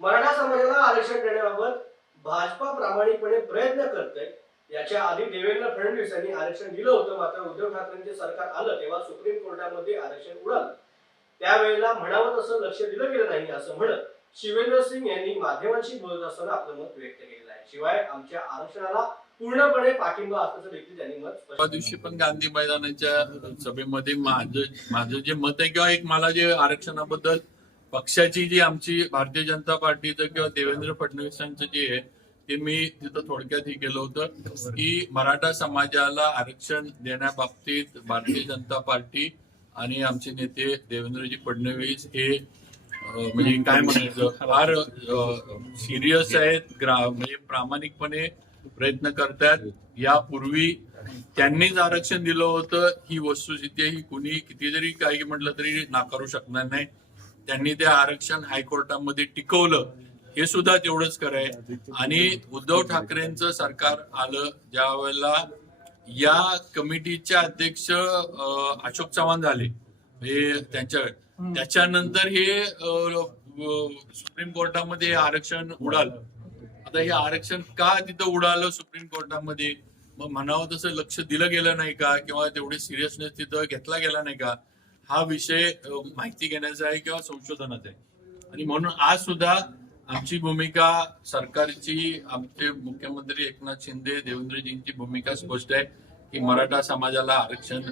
मराठा समाजाला आरक्षण देण्याबाबत भाजपा प्रामाणिकपणे प्रयत्न करते। याच्या आधी देवेंद्र फडणवीस यांनी आरक्षण दिलं होतं, मात्र उद्धव ठाकरेंचे सरकार आलं तेव्हा सुप्रीम कोर्टामध्ये आरक्षण उडालं। त्यावेळेला म्हणावं तसं लक्ष दिलं गेलं नाही असं म्हणत शिवेंद्र सिंग यांनी माध्यमांशी बोलत असताना आपलं मत व्यक्त केलं आहे। शिवाय आमच्या आरक्षणाला पूर्णपणे पाठिंबा असल्याचं देखील त्यांनी मत स्पष्ट केलं। दिवशी पण गांधी मैदानाच्या सभेमध्ये माझं जे मत आहे किंवा एक मला जे आरक्षणाबद्दल पक्षाची जी आमची भारतीय जनता पार्टीचं किंवा देवेंद्र फडणवीसांचं जे आहे ते मी तिथं थोडक्यात हे केलं होतं की मराठा समाजाला आरक्षण देण्याबाबतीत भारतीय जनता पार्टी आणि आमचे नेते देवेंद्रजी फडणवीस हे म्हणजे काय म्हणायचं फार सिरियस आहेत, म्हणजे प्रामाणिकपणे प्रयत्न करतात। यापूर्वी त्यांनीच आरक्षण दिलं होतं ही वस्तुस्थिती ही कुणी किती जरी काही म्हटलं तरी नाकारू शकणार नाही। त्यांनी ते आरक्षण हायकोर्टामध्ये टिकवलं हे सुद्धा तेवढंच खरं आहे। आणि उद्धव ठाकरेंचं सरकार आलं ज्या वेळेला या कमिटीचे अध्यक्ष अशोक चव्हाण झाले हे त्याच्यानंतर हे सुप्रीम कोर्टामध्ये आरक्षण उडालं। आता हे आरक्षण का तिथं उडालं सुप्रीम कोर्टामध्ये, मग म्हणावं तसं लक्ष दिलं गेलं नाही का किंवा तेवढे सिरियसनेस तिथं घेतला गेला नाही का, हा विषय माहिती घेण्याचा आहे किंवा संशोधनाचा आहे। आणि म्हणून आज सुद्धा आमची भूमिका सरकारची, आमचे मुख्यमंत्री एकनाथ शिंदे देवेंद्रजींची भूमिका स्पष्ट आहे की मराठा समाजाला आरक्षण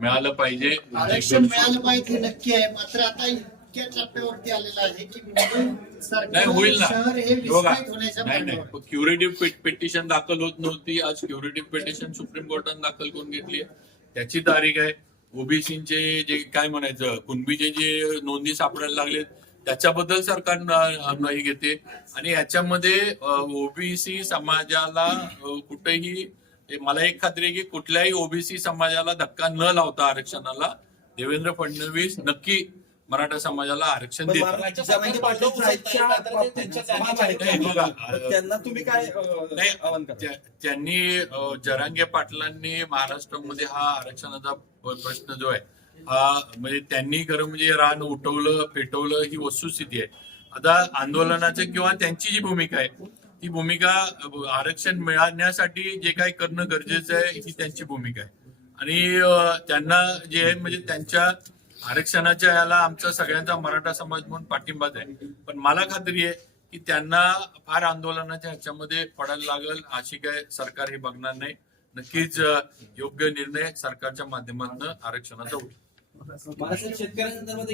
मिळालं पाहिजे। आरक्षण मिळालं पाहिजे नक्की आहे, मात्र आता इतक्या टप्प्यावरती आलेलं आहे की नाही होईल ना, शहर हे विस्कळीत होण्याच्या नाही क्युरेटिव्ह पिटिशन दाखल होत नव्हती, आज क्युरेटिव्ह पिटिशन सुप्रीम कोर्टाने दाखल करून घेतली, त्याची तारीख आहे। ओबीसीचे जे काय म्हणायचं कुणबीचे जे नोंदी सापडायला लागलेत त्याच्याबद्दल सरकार नाही घेते। आणि याच्यामध्ये ओबीसी समाजाला कुठेही मला एक खात्री आहे की कुठल्याही ओबीसी समाजाला धक्का न लावता आरक्षणाला देवेंद्र फडणवीस नक्की मराठा समाजाला आरक्षण देतात। त्यांनी जरांगे पाटलांनी महाराष्ट्रामध्ये हा आरक्षणाचा प्रश्न जो आहे हा म्हणजे त्यांनी खरं म्हणजे रान उठवलं पेटवलं ही वस्तुस्थिती आहे। आता आंदोलनाचं किंवा त्यांची जी भूमिका आहे ती भूमिका आरक्षण मिळवण्यासाठी जे काही करणं गरजेचं आहे ही त्यांची भूमिका आहे। आणि त्यांना जे आहे म्हणजे त्यांच्या आरक्षणाच्या याला आमचा सगळ्यांचा मराठा समाज म्हणून पाठिंबाच आहे। पण मला खात्री आहे की त्यांना फार आंदोलनाच्या ह्याच्यामध्ये पडायला लागेल अशी काय सरकार हे बघणार नाही। नक्कीच योग्य निर्णय सरकारच्या माध्यमातून आरक्षणाचा होईल। शेतकऱ्यांसंदर्भात